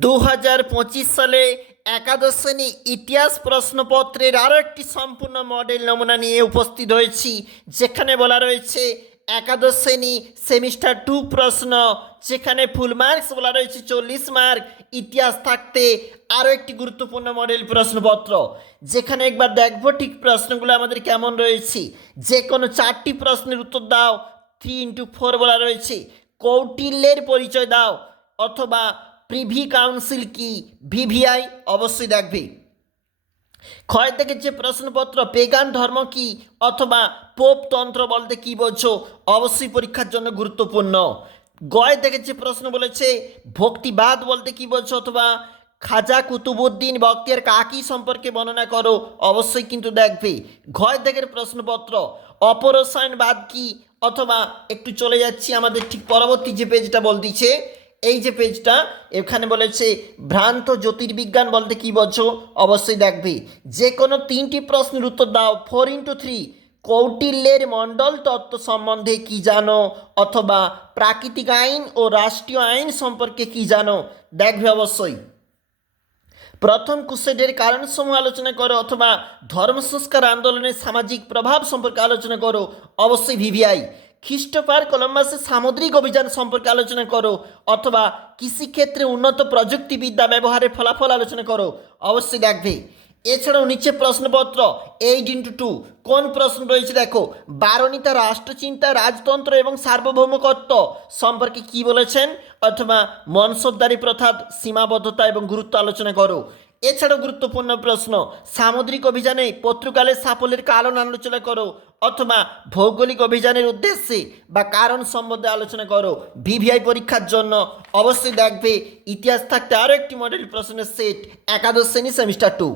2025 সালে একাদশ শ্রেণী ইতিহাস প্রশ্নপত্রের আরও একটি সম্পূর্ণ মডেল নমুনা নিয়ে উপস্থিত হয়েছি, যেখানে বলা রয়েছে একাদশ শ্রেণী সেমিস্টার 2 প্রশ্ন, যেখানে ফুল মার্কস বলা রয়েছে 40 মার্ক। ইতিহাস থাকতে আরও একটি গুরুত্বপূর্ণ মডেল প্রশ্নপত্র, যেখানে একবার দেখবো ঠিক প্রশ্নগুলো আমাদের কেমন রয়েছে। যে কোনো 4টি প্রশ্নের উত্তর দাও। 3x4 বলা রয়েছে। কৌটিল্যের পরিচয় দাও, অথবা প্রিভি কাউন্সিল কি, ভিভিআই অবশ্যই দেখবে। ক্ষয় থেকে যে প্রশ্নপত্র পেগান ধর্ম কি অথবা পোপ তন্ত্র বলতে কি বোঝো, অবশ্যই পরীক্ষার জন্য গুরুত্বপূর্ণ। গয় থেকে যে প্রশ্ন বলেছে ভক্তিবাদ বলতে কি বোঝো অথবা খাজা কুতুবুদ্দিন বখতিয়ার কাকি সম্পর্কে বর্ণনা করো, অবশ্যই কিন্তু দেখবে। ঘয় থেকে প্রশ্নপত্র অপরসায়নবাদ কি, অথবা একটু চলে যাচ্ছি আমাদের ঠিক পরবর্তী যে পেজটা বলতেছে, এই যে পেজটা এখানে বলেছে ভ্রান্ত জ্যোতির্বিজ্ঞান বলতে কি বোঝো, অবশ্যই দেখবে। যে কোনো 3টি প্রশ্নের উত্তর দাও। 4x3 কৌটিল্যের মণ্ডল তত্ত্ব সম্বন্ধে কি জানো, অথবা প্রাকৃতিক আইন ও রাষ্ট্রীয় আইন সম্পর্কে কি জানো, দেখবে অবশ্যই। প্রথম ক্রুসেডের কারণসমূহ আলোচনা করো, অথবা ধর্ম সংস্কার আন্দোলনের সামাজিক প্রভাব সম্পর্কে আলোচনা করো, অবশ্যই ভিভিআই। খ্রিস্টোফার কলম্বাসের সামুদ্রিক অভিযান সম্পর্কে আলোচনা করো, অথবা কৃষিক্ষেত্রে উন্নত প্রযুক্তিবিদ্যা ব্যবহারের ফলাফল আলোচনা করো, অবশ্যই দেখবে। এছাড়াও নিচে প্রশ্নপত্র 8x2 কোন প্রশ্ন রয়েছে দেখো। বারণিতা রাষ্ট্রচিন্তা, রাজতন্ত্র এবং সার্বভৌমকত্ব সম্পর্কে কি বলেছেন, অথবা মনসবদারি প্রথার সীমাবদ্ধতা এবং গুরুত্ব আলোচনা করো। এছাড়াও গুরুত্বপূর্ণ প্রশ্ন সামুদ্রিক অভিযানে পর্তুগালের সাফল্যের কারণ আলোচনা করো, অথবা ভৌগোলিক অভিযানের উদ্দেশ্যে বা কারণ সম্বন্ধে আলোচনা করো, ভিভিআই পরীক্ষার জন্য অবশ্যই দেখবে। ইতিহাস থাকতে আরও একটি মডেল প্রশ্নের সেট, একাদশ শ্রেণী সেমিস্টার 2।